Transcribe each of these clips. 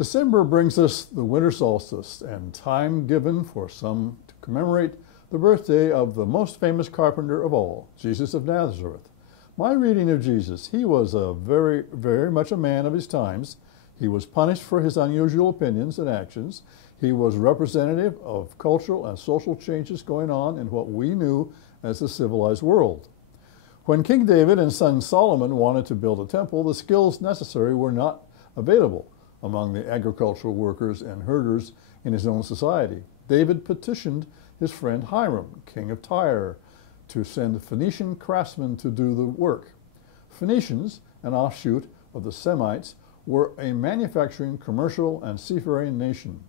December brings us the winter solstice and time given for some to commemorate the birthday of the most famous carpenter of all, Jesus of Nazareth. My reading of Jesus, he was very much a man of his times. He was punished for his unusual opinions and actions. He was representative of cultural and social changes going on in what we knew as the civilized world. When King David and son Solomon wanted to build a temple, the skills necessary were not available among the agricultural workers and herders in his own society. David petitioned his friend Hiram, king of Tyre, to send Phoenician craftsmen to do the work. Phoenicians, an offshoot of the Semites, were a manufacturing, commercial, and seafaring nation.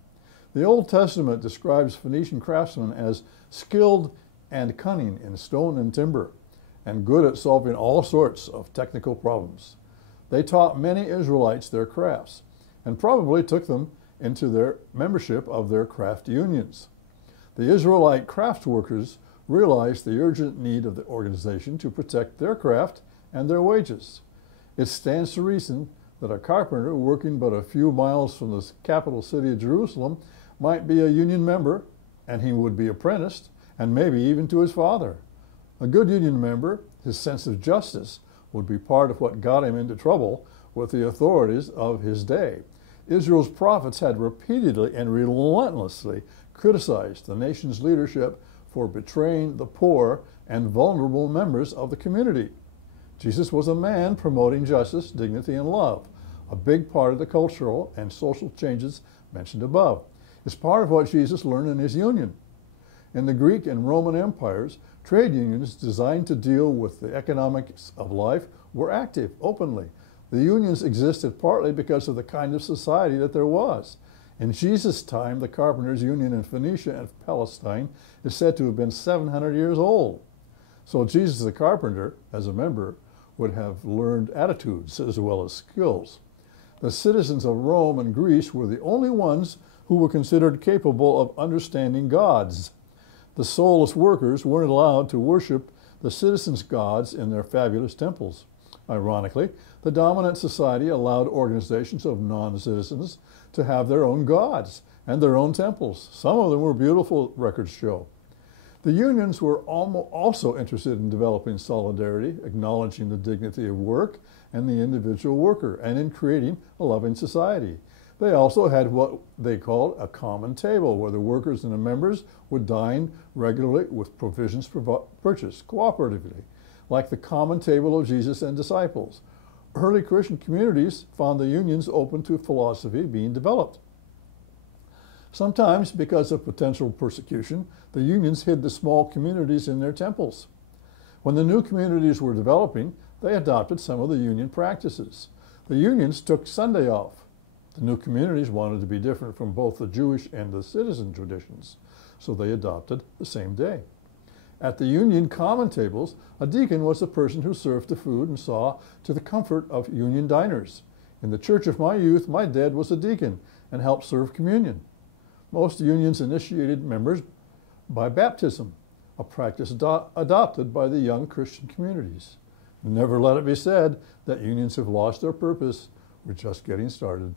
The Old Testament describes Phoenician craftsmen as skilled and cunning in stone and timber, and good at solving all sorts of technical problems. They taught many Israelites their crafts, and probably took them into their membership of their craft unions. The Israelite craft workers realized the urgent need of the organization to protect their craft and their wages. It stands to reason that a carpenter working but a few miles from the capital city of Jerusalem might be a union member, and he would be apprenticed, and maybe even to his father. A good union member, his sense of justice, would be part of what got him into trouble with the authorities of his day. Israel's prophets had repeatedly and relentlessly criticized the nation's leadership for betraying the poor and vulnerable members of the community. Jesus was a man promoting justice, dignity, and love, a big part of the cultural and social changes mentioned above. It's part of what Jesus learned in his union. In the Greek and Roman empires, trade unions designed to deal with the economics of life were active openly. The unions existed partly because of the kind of society that there was. In Jesus' time, the carpenters' union in Phoenicia and Palestine is said to have been 700 years old. So Jesus the carpenter, as a member, would have learned attitudes as well as skills. The citizens of Rome and Greece were the only ones who were considered capable of understanding gods. The soulless workers weren't allowed to worship the citizens' gods in their fabulous temples. Ironically, the dominant society allowed organizations of non-citizens to have their own gods and their own temples. Some of them were beautiful, records show. The unions were also interested in developing solidarity, acknowledging the dignity of work and the individual worker, and in creating a loving society. They also had what they called a common table, where the workers and the members would dine regularly with provisions purchased cooperatively, like the common table of Jesus and disciples. Early Christian communities found the unions open to philosophy being developed. Sometimes, because of potential persecution, the unions hid the small communities in their temples. When the new communities were developing, they adopted some of the union practices. The unions took Sunday off. The new communities wanted to be different from both the Jewish and the citizen traditions, so they adopted the same day. At the union common tables, a deacon was the person who served the food and saw to the comfort of union diners. In the church of my youth, my dad was a deacon and helped serve communion. Most unions initiated members by baptism, a practice adopted by the young Christian communities. Never let it be said that unions have lost their purpose. We're just getting started.